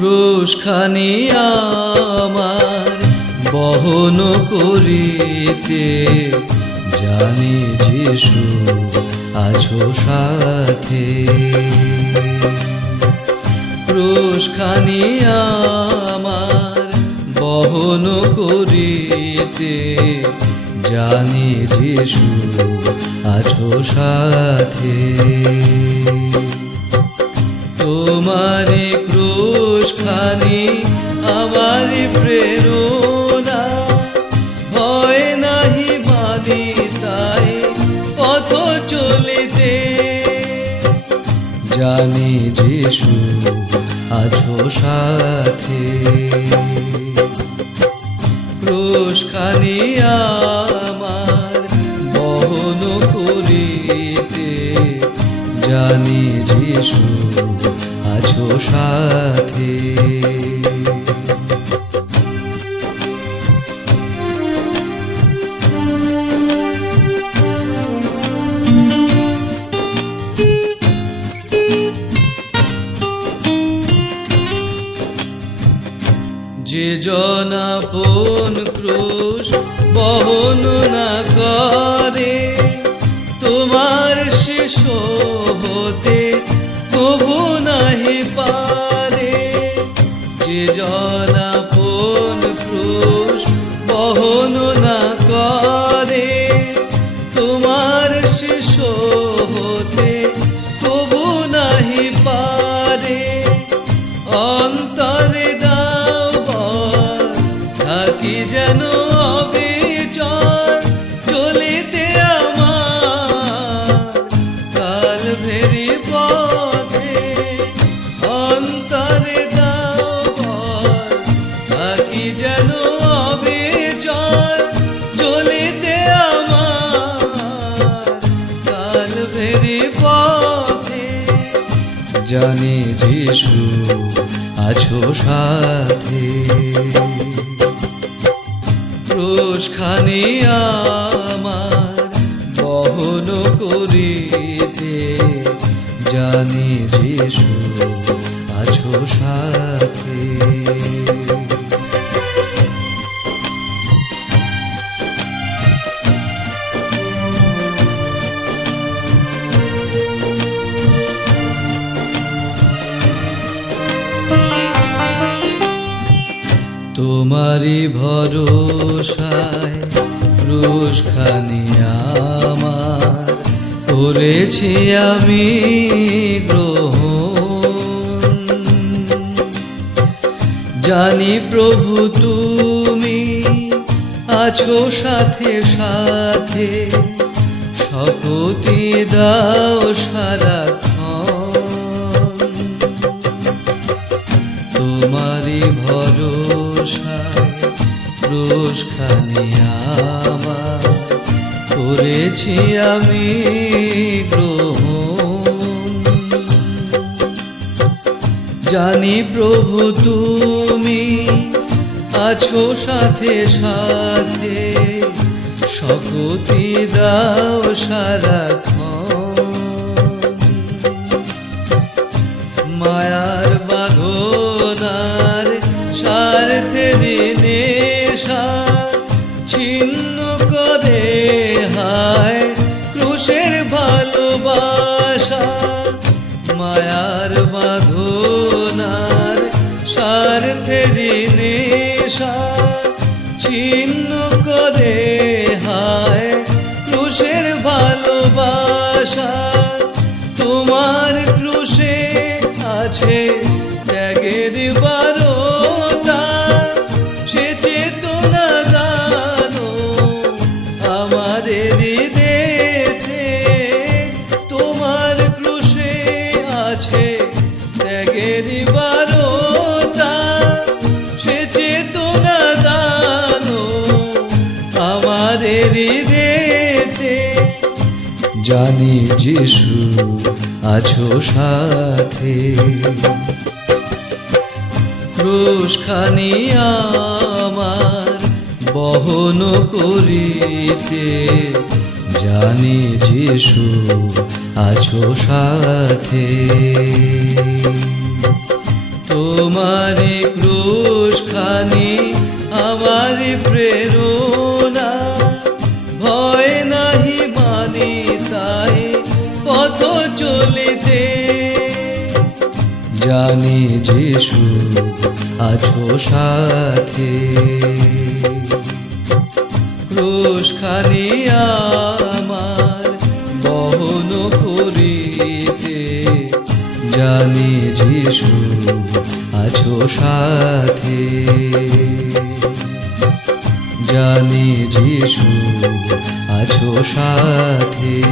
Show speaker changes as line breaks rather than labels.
ক্রুশখানি আমার বহন করিতে জানি যিশু আছো সাথে। ক্রুশখানি আমার বহন করিতে জানি যিশু আছো সাথে। তোমারি ক্রুশখানি আমার প্রেরণা। ভয় নাহি মানি তাই পথ চলিতে। জানি যিশু আছো সাথে। ক্রুশখানি আমার বহন করিতে জানি যিশু আছো সাথে। যে জনাপন ক্রোশ বহন না করে শেষ হতে কবু নাহি পারে। যে জনাপন ক্রুশ বহন না করে, তোমার শেষ হতে কবু নাহি পারে। অন্তরে দাও থাকি যেন জানি যিশু আছো সাথে। রোজখানি আমার বহন করিতে জানি যিশু আছো সাথে। তোমারি ভরসায় ক্রুশখানি আমার করেছি আমি গ্রহণ। জানি প্রভু তুমি আছো সাথে সাথে শপতি দাও সারাক্ষণ। করেছি আমি জানি প্রভু তুমি আছো সাথে সাথে। শকতি দাও সারাক্ষণ। ಶೋಭಾ জানি যিশু, আছো সাথে। ক্রুশখানি আমার বহন করিতে জানি যিশু, আছো সাথে। তোমারি ক্রুশ খানি আমার প্রেরণা পথ চলিতে জানি যিশু আছো সাথে। ক্রুশ খানি আমার বহন করিতে। জানি যিশু আছো সাথে। জানি যিশু আছো সাথে।